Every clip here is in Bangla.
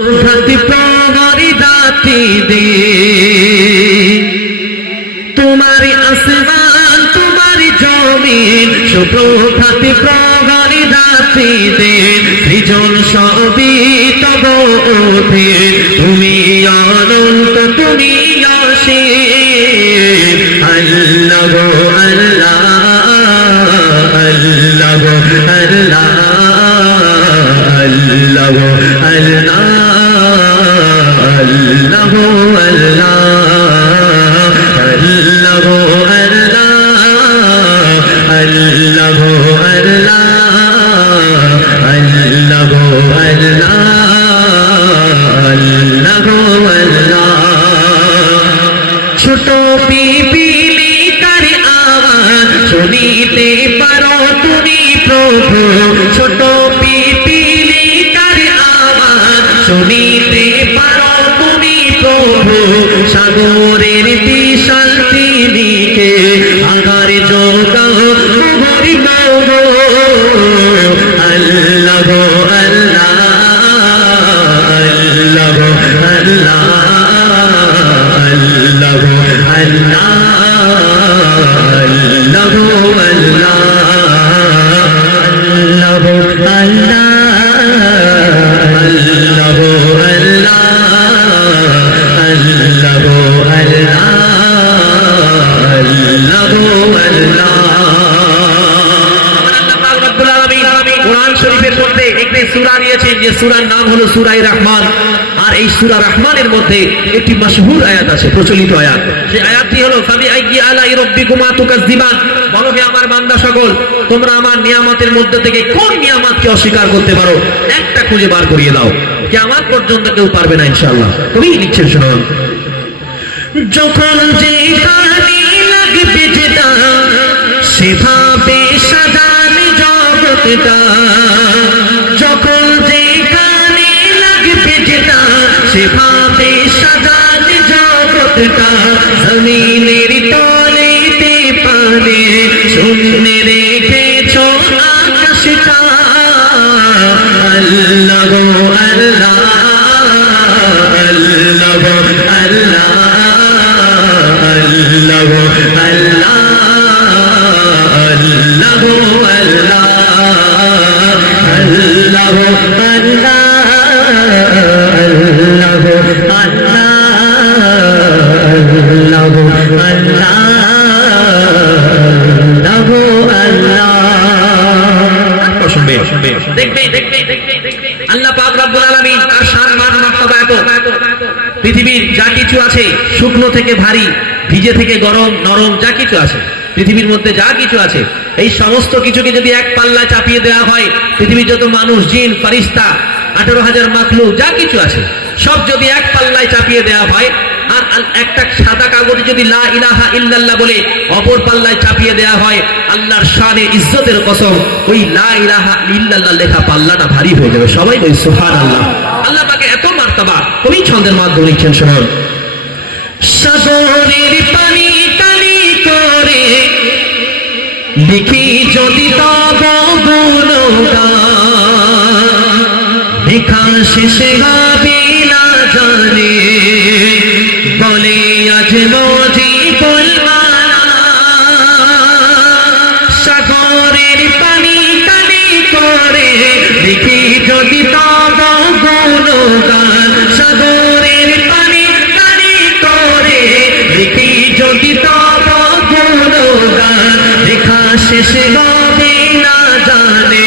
খাতি দাতি দে তোমারি আসমান তোমারি জমিন সুপ্রভাতি দাতি দে সৃজন সবই তব তুমি অনন্ত, তুমি অসীম। আল্লাহ আল্লাহ। পিপিলি তার আওয়াজ শুনিতে পারো তুমি প্রভু। ছোট পিপিলি তার আওয়াজ শুনিতে পারো তুমি প্রভু। সাগরের বিশাল তিনিকে আগার যোগাও হরি গো দিয়েছেন যে সূরার নাম হলো সূরায়ে রহমান। আর এই সূরা রহমানের মধ্যে একটি মাশহুর আয়াত আছে, প্রচলিত আয়াত। সেই আয়াতটি হলো, ফাবি আইয়ি আলাই রাব্বিকুমা তুকাজ্জিবান বলো হে আমার বান্দা সকল, তোমরা আমার নিয়ামতের মধ্যে থেকে কোন নিয়ামতকে অস্বীকার করতে পারো? একটা খুঁজে বার করিয়ে দাও। কে আমার পর্যন্ত কেউ পারবে না, ইনশাআল্লাহ। তুমি লিখছেন, শুনুন। যখন যে কানে লাগবে যেটা, সেভাবে সাজানে জগৎটা সেভাবে সাজানে জগৎটা জমিনের তলেতে থেকে ভারী, ভিজে থেকে গরম, নরম যা কিছু আছে। পৃথিবীর মধ্যে যা কিছু আছে, এই সমস্ত কিছুকে যদি এক পাল্লা চাপিয়ে দেওয়া হয়, পৃথিবীর যত মানুষ, জিন, ফারিস্তা, আঠারো হাজার মাখলু, যা কিছু আছে, সব যদি এক পাল্লায় চাপিয়ে দেওয়া হয়, আর একটা সাদা কাগজে যদি লা ইলাহা ইল্লাল্লাহ বলে অপর পাল্লায় চাপিয়ে দেওয়া হয়, আল্লাহর শানে ইজ্জতের কসম, ওই লা ইলাহা ইল্লাল্লাহ লেখা পাল্লাটা ভারী হয়ে যাবে। সবাই বলি, সুবহানাল্লাহ। আল্লাহ পাকে এত মার্তবা। কবি ছন্দের মাধ্যমে লিখছেন, শুনুন। সাগরের পানি টানি করে। লিখি যদি তব শেষে হবে না জানে। বলে, আজ মজি সাগরের পানি টানি করে। লিখি যদি তব গুণগান শেষ গাবে না জানে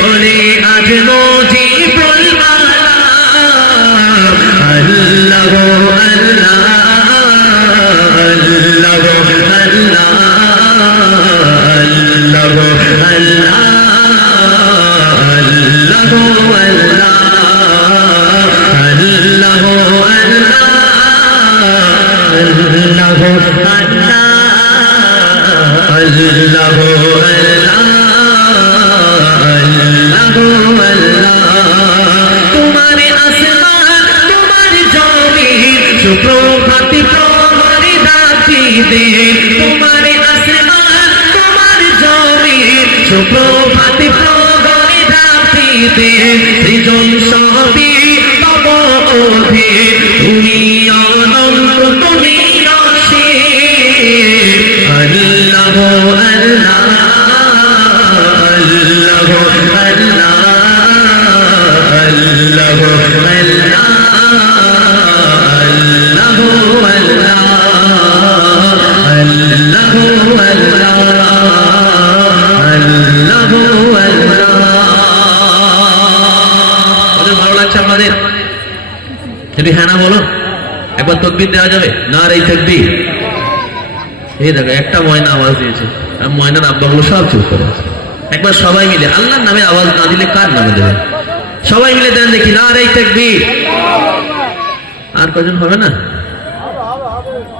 বলে আজ মোজি আল্লাহ আল্লাহ। যদি হ্যাঁ না বলো? একবার তকবির দেওয়া যাবে? না রে তকবির এই দেখো, একটা ময়না আওয়াজ দিয়েছে। আর ময়নার আব্বাগুলো সব চুপ করে একবার সবাই মিলে, আল্লাহর নামে আওয়াজ না দিলে কার নামে দেবে? সবাই মিলে দেন দেখি, না রে তকবির আর কজন হবে না?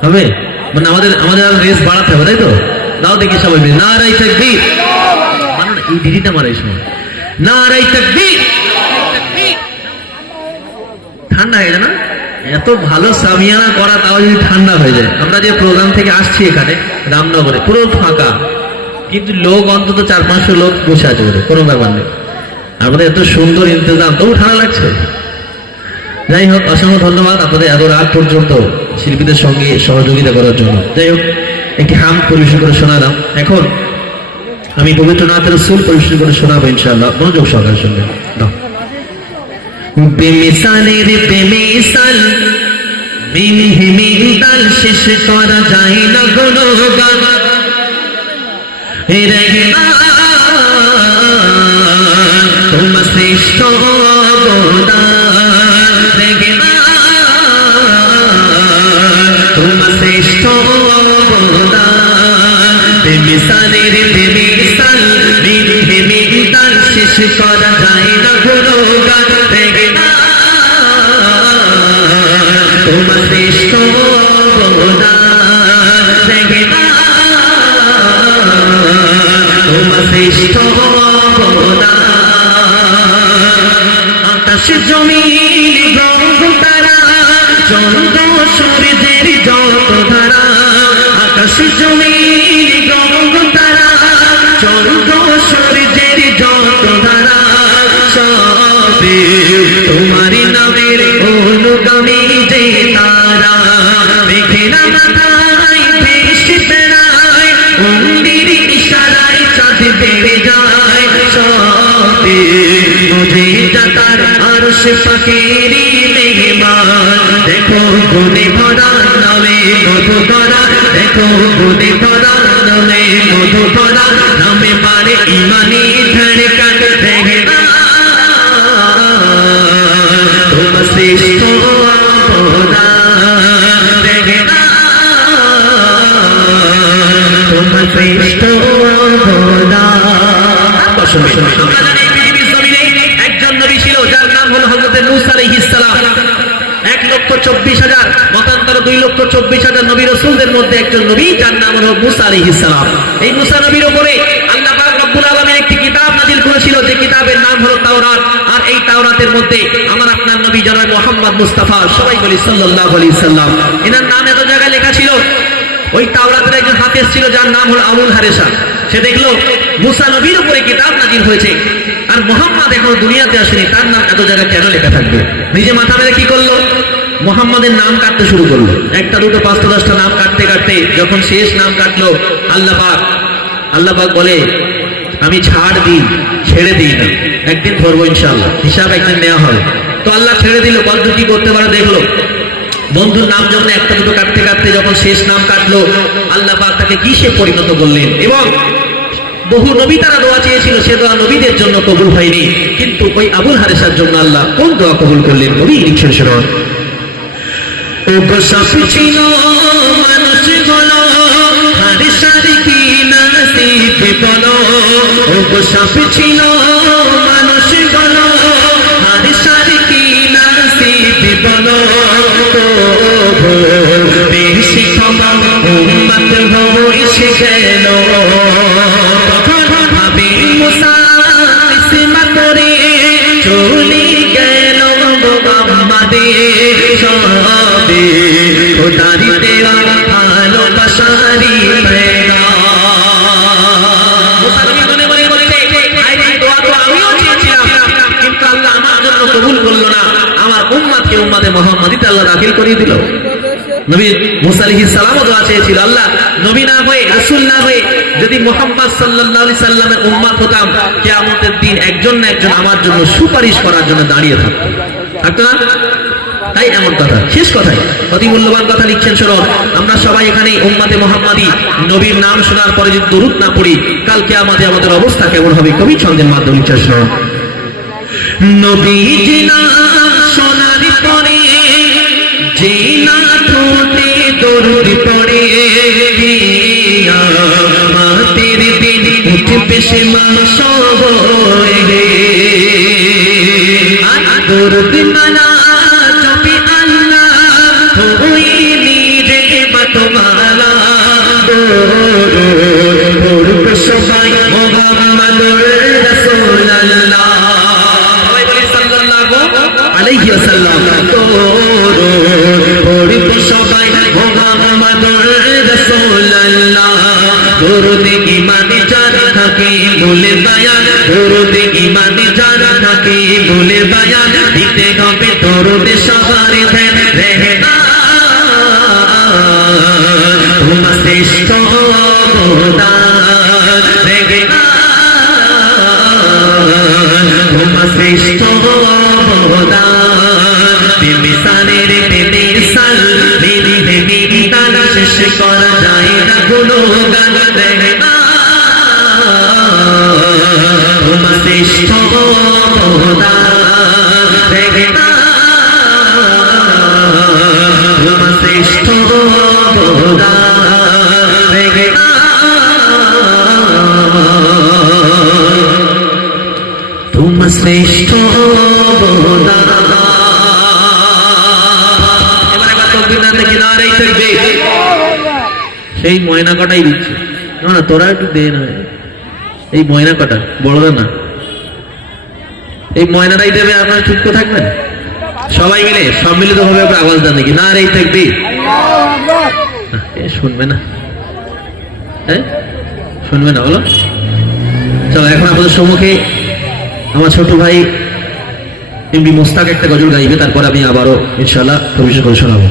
হবে? মানে আমাদের আমাদের আর রেস বাড়াতে হবে, তাই তো? দাও দেখি সবাই মিলে, না রে তকবির মানো এই দিদিটা মারা এই সময়। না রে তকবির ঠান্ডা হয়ে না? এত ভালো সামিয়ানা করা, তাও যদি ঠান্ডা হয়ে যায়। আমরা যে প্রোগ্রাম থেকে আসছি এখানে, রামনগরে, পুরো ফাঁকা। কিন্তু লোক অন্তত চার পাঁচশো লোক বসে আছে বলে কোনো ব্যাপার নেই। আমাদের এত সুন্দর ইন্তজাম, তবু ঠান্ডা লাগছে। যাই হোক, অসংখ্য ধন্যবাদ আপনাদের এত রাত পর্যন্ত শিল্পীদের সঙ্গে সহযোগিতা করার জন্য। যাই হোক, একটি হাম পরিবেশন করে শোনালাম। এখন, আমি পবিত্র নাথের সুর পরিবেশন করে শোনাবো ইনশাআল্লাহ। মনোযোগ সহকারে দাও বেমিসালের বেমিসাল মিহি মিহিদাল শেষ করা যায় না কোনো গান তোমার শ্রেষ্ঠ সে পাকেরি মেহমান। দেখো ভরা নামে দেখো ভরা চব্বিশ হাজার, মতান্তর দুই লক্ষ চব্বিশ হাজার নবী রসুলদের মধ্যে একজন নবী, যার নাম হলো মুসা আলাইহিস সালাম। এই মুসা নবীর উপরে আল্লাহ রব্বুল আলামিন একটি কিতাব নাজিল করেছিল, যে কিতাবের নাম হলো তাওরাত। আর এই তাওরাতের মধ্যে আমার আপনার নবী মোহাম্মদ মুস্তাফা, সবাই বলি সাল্লাম। এনার নাম এত জায়গায় লেখা ছিল, ওই তাওরাতের একজন হাফেজ ছিল, যার নাম হলো আবুল হারেসা। সে দেখল মুসা নবীর উপরে কিতাব নাজিল হয়েছে, আর মোহাম্মদ এখন দুনিয়াতে আসেনি, তার নাম এত জায়গায় কেন লেখা থাকবে? নিজে মাথা মেরে কি করল? মোহাম্মদের নাম কাটতে শুরু করল। একটা, দুটো, পাঁচটা, দশটা নাম কাটতে কাটতে যখন শেষ নাম কাটলো, আল্লাহ পাক আল্লাহ পাক বলে, আমি ছাড় দিই, ছেড়ে দিই না। একদিন ধরবো ইনশাল্লাহ হিসাব একদিন নেওয়া হবে। তো আল্লাহ ছেড়ে দিল কত কি করতে পারে দেখল। বন্ধুর নাম যখন একটা, দুটো কাটতে কাটতে যখন শেষ নাম কাটলো, আল্লাহ পাক তাকে কিসে পরিণত করলেন? এবং বহু নবী তারা দোয়া চেয়েছিল, সে দোয়া নবীদের জন্য কবুল হয়নি। কিন্তু ওই আবুল হারেসার জন্য আল্লাহ কোন দোয়া কবুল করলেন? নবী লিখছেন উপসব ছিল মানুষ বলো হারি সারি কি নাসিব বলো। উপসব ছিল মোহাম্মদিতে আল্লাহ দাখিল করিয়ে দিল। নবী মুসা আলাইহিস সালামও দোয়া চেয়েছিল, আল্লাহ নবী না হয়ে, রাসূল না হয়ে যদি মুহাম্মদ আলাইহি সাল্লামের উম্মত হতাম, কিয়ামতের দিন একজন না একজন আমার জন্য সুপারিশ করার জন্য দাঁড়িয়ে থাকতো। থাকতো না? তাই এমন কথা। শেষ কথাই। অতি মূল্যবান কথা লিখছেন শুনুন, আমরা সবাই এখানে উম্মাতে মোহাম্মদী। নবীর নাম শোনার পরে যদি দরুদ না পড়ি কালকে আমাদের আমাদের অবস্থা কেমন হবে? কবি ছন্দের মাধ্যমে লিখছেন শুনুন। যে না ঠোঁটে দরুদ পড়ে মাতের দিন উঠবে সে মা সবয়ে দরুদ মালা শ্রেষ্ঠ অবদান। বিমিসানের বিমিসাল বিমি বিমি তাল শেষ করা যায় না কোনো গান শ্রেষ্ঠ অবদান শ্রেষ্ঠ অবদান শ্রেষ্ঠ সেই ময়না কটাই দিচ্ছে। না না, তোরা একটু দে না। এই ময়না কটা বড়রা না। এই ময়নাটাই দেবে, আপনারা চুপ থাকবেন? সবাই মিলে সম্মিলিত একবার আওয়াজ দেন নাকি? না রে থাকবি শুনবে না। হ্যাঁ? শুনবে না, বলো। চলো, এখন আমাদের সম্মুখে আমার ছোট ভাই এমবি মোস্তাক একটা গজল গাইবে, তারপর আমি আবারও ইনশাল্লাহ ভবিষ্যৎ করে শোনাবো।